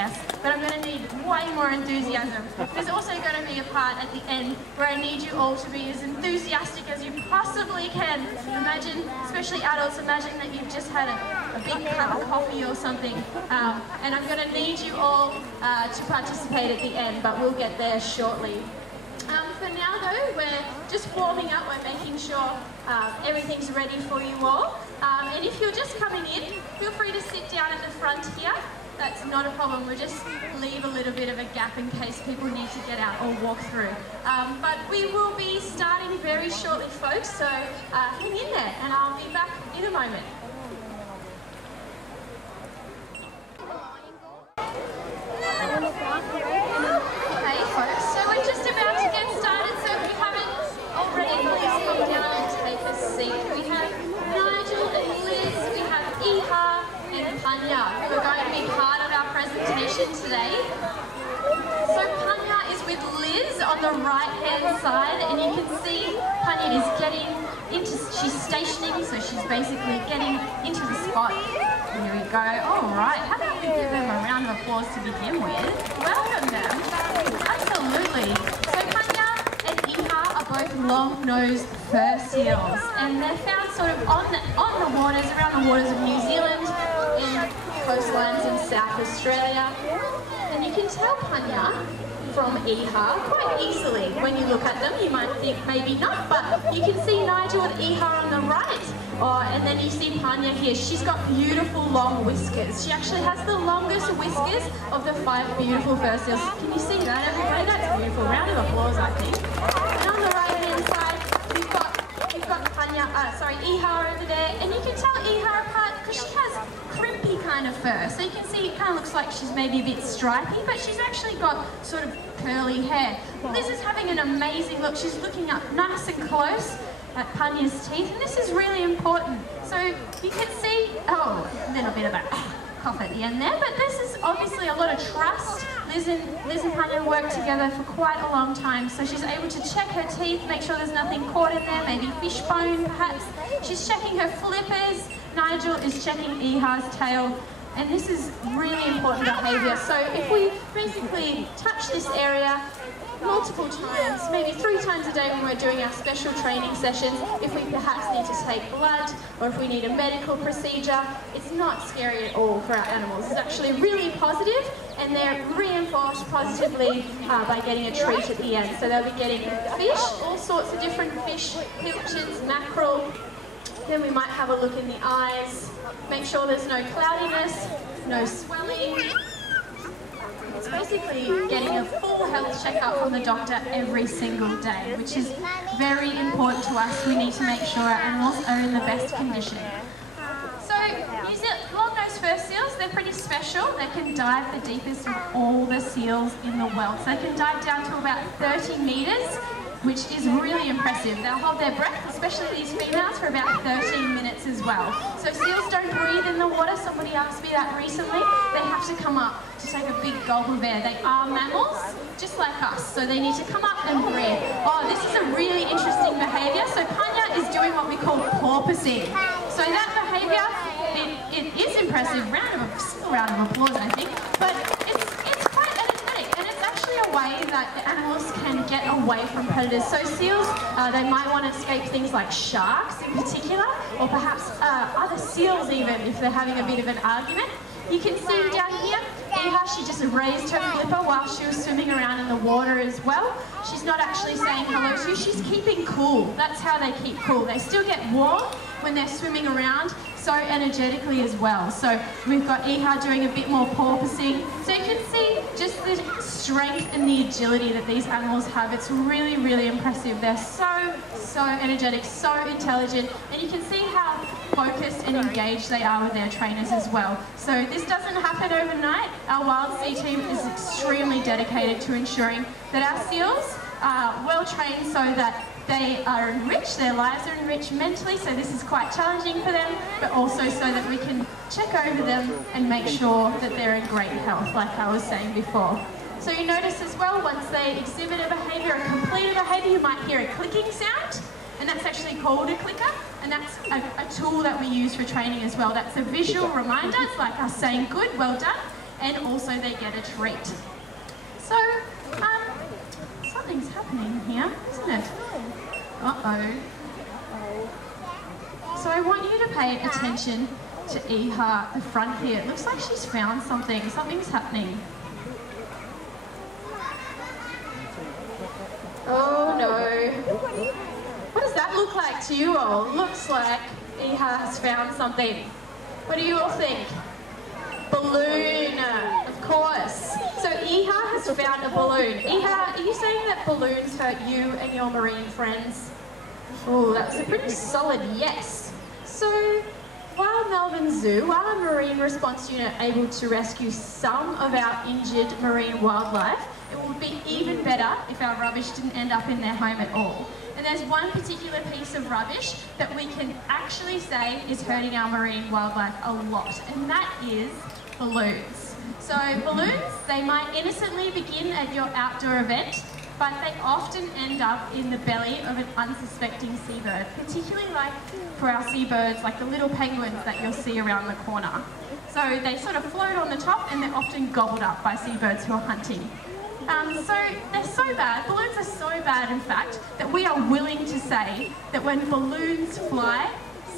yes, but I'm going to need way more enthusiasm. There's also going to be a part at the end where I need you all to be as enthusiastic as you possibly can. Imagine, especially adults, imagine that you've just had a big cup of coffee or something, and I'm going to need you all to participate at the end, but we'll get there shortly. For now though, we're just warming up, we're making sure everything's ready for you all. And if you're just coming in, feel free to sit down at the front here. That's not a problem, we'll just leave a little bit of a gap in case people need to get out or walk through. But we will be starting very shortly, folks, so hang in there and I'll be back in a moment. Okay folks, so we're just about to get started, so if you haven't already, please come down and take a seat. We have Nigel and Liz, we have Iha and Panya, who are going to be part of our presentation today. So Panya is with Liz on the right hand side, and you can see Panya is getting into, she's stationing, so she's basically getting into the spot. Here we go. All right, how about we give them a round of applause to begin with? Welcome them. Absolutely. So Panya and Iha are both long-nosed fur seals, and they're found sort of on the waters, around the waters of New Zealand, in coastlines in South Australia. And you can tell Panya from Iha quite easily when you look at them. You might think maybe not, but you can see Nigel and Iha on the right. And then you see Panya here. She's got beautiful long whiskers. She actually has the longest whiskers of the 5 beautiful fur seals. Can you see that, everybody? That's beautiful. Round of applause, I think. And on the right hand side, we've got Iha over there, and you can tell Iha apart because she has crimpy kind of fur. So you can see it kind of looks like she's maybe a bit stripy, but she's actually got sort of curly hair. Liz is having an amazing look. She's looking up nice and close at Panya's teeth, and this is really important. So you can see, oh, a little bit of a cough at the end there, but this is obviously a lot of trust. Liz and Panya worked together for quite a long time, so she's able to check her teeth, make sure there's nothing caught in there, maybe fish bone perhaps. She's checking her flippers. Nigel is checking Iha's tail, and this is really important behaviour. So if we basically touch this area multiple times, maybe 3 times a day when we're doing our special training sessions, if we perhaps need to take blood or if we need a medical procedure, it's not scary at all for our animals. It's actually really positive, and they're reinforced positively by getting a treat at the end. So they'll be getting fish, all sorts of different fish, pilchards, mackerel. Then we might have a look in the eyes, make sure there's no cloudiness, no swelling. It's basically getting a full health checkup from the doctor every single day, which is very important to us. We need to make sure our animals are in the best condition. So, long-nosed fur seals, they're pretty special. They can dive the deepest of all the seals in the world. So they can dive down to about 30 metres, which is really impressive. They'll hold their breath, especially these females, for about 13 minutes as well. So seals don't breathe in the water. Somebody asked me that recently. They have to come up to take a big gulp of air. They are mammals, just like us, so they need to come up and breathe. Oh, this is a really interesting behaviour. So Panya is doing what we call porpoising. So that behaviour, it is impressive. Round of applause, I think. But it's quite energetic, and it's actually a way that the animals can get away from predators. So seals, they might want to escape things like sharks in particular, or perhaps other seals even, if they're having a bit of an argument. You can see down here, Iha, she just raised her flipper while she was swimming around in the water as well. She's not actually saying hello to you, she's keeping cool. That's how they keep cool. They still get warm when they're swimming around, so energetically as well. So we've got Iha doing a bit more porpoising. So you can see just the strength and the agility that these animals have. It's really, really impressive. They're so energetic, so intelligent, and you can see how focused and engaged they are with their trainers as well. So this doesn't happen overnight. Our Wild Sea team is extremely dedicated to ensuring that our seals are well trained so that they are enriched, their lives are enriched mentally, so this is quite challenging for them, but also so that we can check over them and make sure that they're in great health, like I was saying before. So you notice as well, once they exhibit a behaviour, a completed behaviour, you might hear a clicking sound, and that's actually called a clicker, and that's a tool that we use for training as well. That's a visual reminder. It's like us saying, good, well done. and also they get a treat. So, something's happening here, isn't it? Uh-oh. So I want you to pay attention to Iha at the front here. It looks like she's found something. Something's happening. Oh no. What does that look like to you all? Looks like Iha has found something. What do you all think? Balloon, of course. So Iha has found a balloon. Iha, are you saying that balloons hurt you and your marine friends? Oh, that was a pretty solid yes. So, while Melbourne Zoo, while our Marine Response Unit are able to rescue some of our injured marine wildlife, it would be even better if our rubbish didn't end up in their home at all. And there's one particular piece of rubbish that we can actually say is hurting our marine wildlife a lot, and that is balloons. So balloons, they might innocently begin at your outdoor event, but they often end up in the belly of an unsuspecting seabird, particularly like for our seabirds, like the little penguins that you'll see around the corner. So they sort of float on the top and they're often gobbled up by seabirds who are hunting. So they're so bad, balloons are so bad in fact, that we are willing to say that when balloons fly,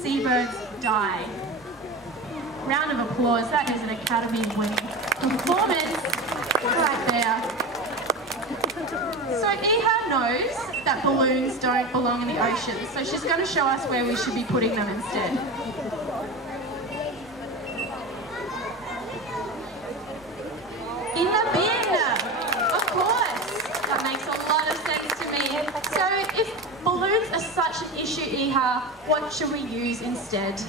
seabirds die. Round of applause, that is an Academy-winning performance right there. So Iha knows that balloons don't belong in the ocean, so she's going to show us where we should be putting them instead. In the bin! Of course! That makes a lot of sense to me. So if balloons are such an issue, Iha, what should we use instead?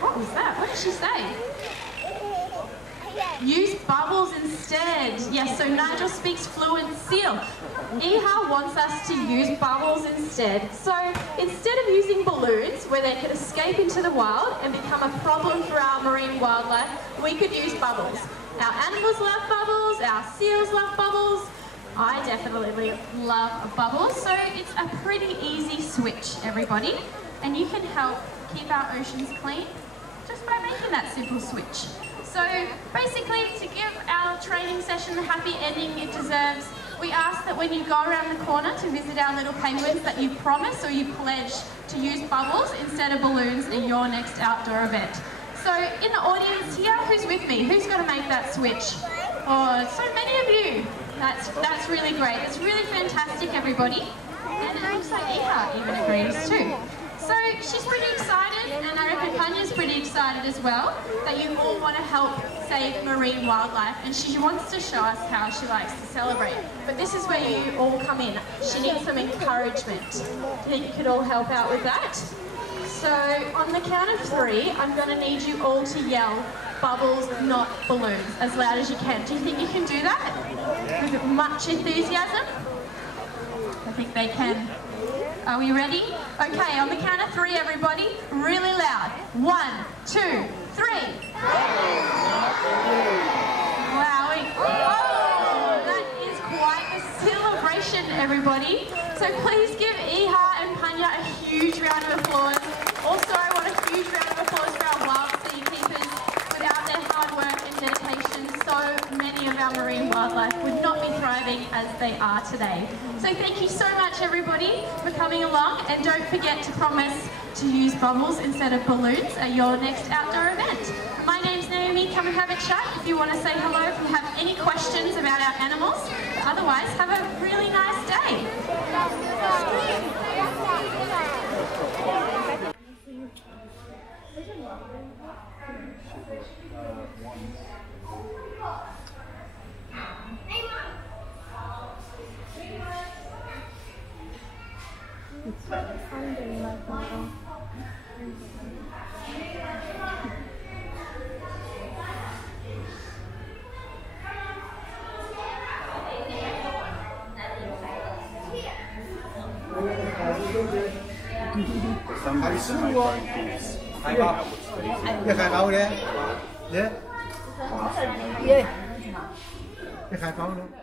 What was that? What did she say? Use bubbles instead. Yes, so Nigel speaks fluent seal. Iha wants us to use bubbles instead. So instead of using balloons where they could escape into the wild and become a problem for our marine wildlife, we could use bubbles. Our animals love bubbles, our seals love bubbles. I definitely love bubbles, so it's a pretty easy switch, everybody. And you can help keep our oceans clean just by making that simple switch. So basically, to give our training session the happy ending it deserves, we ask that when you go around the corner to visit our little penguins that you promise or you pledge to use bubbles instead of balloons in your next outdoor event. So in the audience here, who's with me? Who's going to make that switch? Oh, so many of you. That's really great. That's really fantastic, everybody. And it looks like Iha even agrees too. So she's pretty excited, and I reckon Panya's pretty excited as well, that you all want to help save marine wildlife, and she wants to show us how she likes to celebrate. But this is where you all come in. She needs some encouragement. Do you think you could all help out with that? So on the count of 3, I'm going to need you all to yell, bubbles, not balloons, as loud as you can. Do you think you can do that? With much enthusiasm? I think they can. Are we ready? Okay, on the count of 3, everybody, really loud. 1, 2, 3. Wow. Oh, that is quite a celebration, everybody. So please give Iha and Panya a huge round of applause. Also, I want a huge round of applause for our wild sea keepers. Without their hard work and dedication, so many of our marine wildlife would not be thriving as they are today. So thank you so much, everybody, for coming along, and don't forget to promise to use bubbles instead of balloons at your next outdoor event. My name's Naomi. Come and have a chat if you want to say hello, if you have any questions about our animals. But otherwise, have a really nice day. It's funding like that. Cái khai báo đấy. Đấy. Cái khai báo nữa.